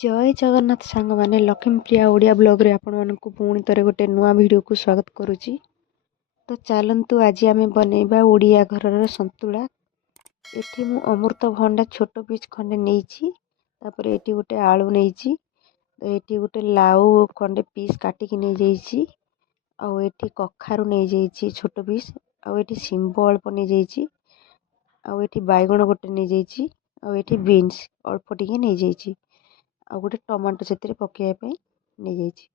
जय जगन्नाथ सांग मैंने लक्ष्मीप्रिया ओडिया ब्लॉग रे आपण मानकु पुणी तरे गोटे नुआ वीडियो को स्वागत करुच्ची। तो चलतु आज आम बनइबा ओडिया घरर संतुला। एठी मु अमृतभंडा छोट पीस खंडे नहीं एठी गोटे आलू नहीं एठी गोटे लाउ खंडे पीस काटिकी नहीं जाइए आउ एठी कखारु नहीं जाइए छोट पीस आउ एठी शिंब अल्प नहीं जाइए आउ एठी बैगण गोटे नहीं जाइए आउ एठी बीन्स अल्प टिके नहीं जाइए आ गोटे टमाटो से पकड़ नहीं जाइए।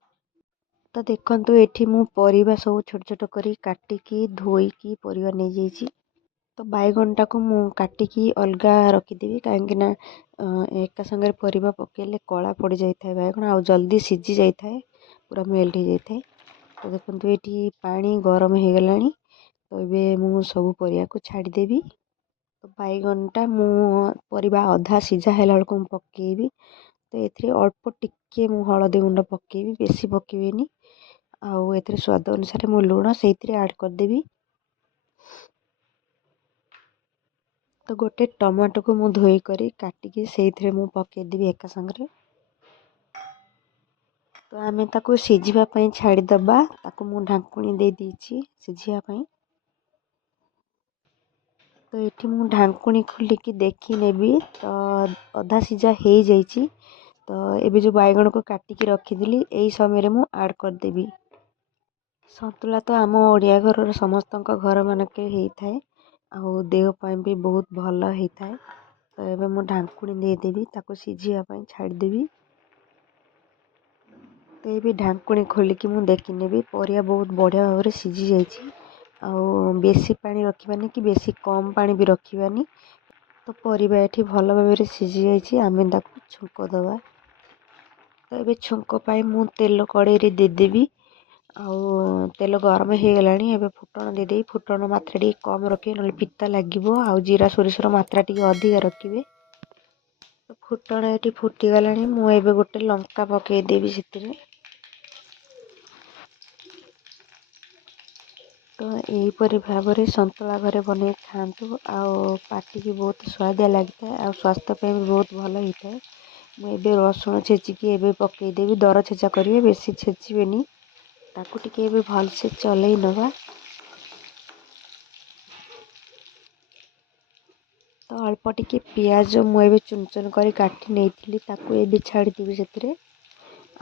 तो देखो ये मु परिबा सब छोट छोट कर काटिकी धोईकी परिबा नहीं जाइए। तो बैगन टा को मु काटिकी अलगा रखीदेवी कहीं एका संगे परिबा पकेले कला पड़ जाए बैगन आउ जल्दी सीझी जाए पूरा मेल्ट हो जाए। तो देखो ये पानी गरम हो गला। तो ये मु सब परिया को छाड़देवी। तो बैगन टा मु परिबा अधा सीझा है बेलू पकेबी। तो ये अल्प टिके मु हलदी गुंड पकेबी बेसी पकेबी आउ ए स्वाद अनुसार मु लुण से ऐड करदेवी। तो गोटे टमाटो को मु धोई करी काटिकी से मु पकेदेवी एका संगे। तो आम ताकू सीझापी छाड़ीदबा ताकू मु ढांकुणी दे दीची सीझापी। तो ये मु ढांकुणी खोलिकी देखी नेबी तो अधा सीझा हो जाइए। तो ये जो बैगन को काटिकी रखीदी यही समय मु ऐड करदेवी। संतुला तो आम ओडिया घर समस्त घर मानक होता है आउ देह भी बहुत भल होता है। तो ये मु ढांकुणी देदेवी ताको सीझापी छाड़देवी। तो ये ढांकुणी खोलिकी मु देखी परिया बहुत बढ़िया भाव में सीझी जाइए आउ बेसी पानी रखिबानी कि बेसी कम पानी भी रखिबानी। तो परिबा एठी भल भाव में सीझी जाइए आम ताकू छुंक दबा। तो ये छुंक पाई मु तेल कड़े रे देदेवी आउ तेल गरम हो गलानी। एबे फुटण देदेवी फुटण मात्रा टी कम रखिए ना पिता लगे आउ जीरा सोरिषर मात्रा टी अधिका रखिए। तो फुटण ये फुटी गलानी मु एबे गोटे लंका पकेदेवी से। तो यहीपरि भाव में संतुला घरे बन खातु आउ पार्टी की बहुत स्वादिया लगता है आउ स्वास्थ्य भी बहुत भल होता है। मुझे रसुण छेचिकी एबे पकेदेवी दर छेचा करेंगे बेसी छेचबेनी ताकू टिके भलसे चलई नवा। तो अल्प टिके पियाज मुझे चुन चुन कर काटी नहीं ताकू ये छाड़देवी से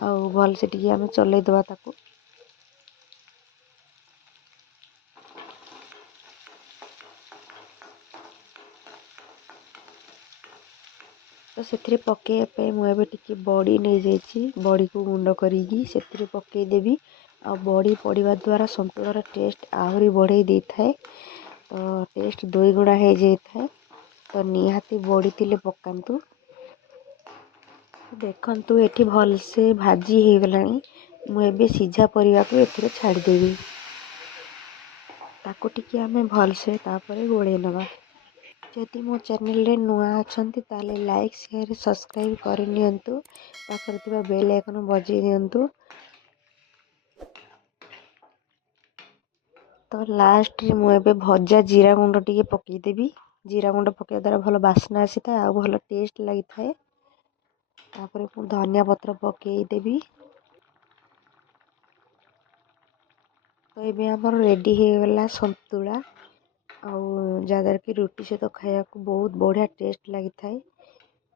आउ भलसे टिके आम चलई दवा ताकू। तो से पकईपी मुझे टिके बड़ी नहीं जाइए बड़ी को गुंड करी से पकईदेवी आ बड़ी पड़ा द्वारा संतुलार टेस्ट आहरी बढ़ई दे थाए। तो टेस्ट दुई गुणा हो जाए। तो निहाती बड़ी तिले पकातु। देखु ये भलसे भाजी हो गलानी मुझे सीझा परिया को एथिरे छाड़देवी ताकू टिके आमे भलसे तापर गोड़े नवा। जदि मो चैनल रे नुआ अछंती ताले लाइक शेयर सब्सक्राइब कर नियंतु पाखरे थिबा बेल आइकन बजे दियंतु। तो लास्ट रे मु एबे भजा जीरा गुंड टिके पकेदेवी। जीरा गुंड पकेया द्वारा भल बास्ना आसी था आ भल टेस्ट लगी थाए। तापर मु धनिया पत्र पकेदेवी। तो ये आमर रेडी हो गला संतुला आउ जहाँ कि रुटी सहित खाया को बहुत बढ़िया टेस्ट लगी थाए।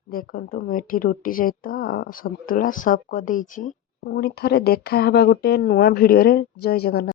देखो मुझे रुटी सहित संतुला सर्व कर देछि। पुणी थरे देखा हबा गोटे नुआ वीडियो रे। जय जगन्नाथ।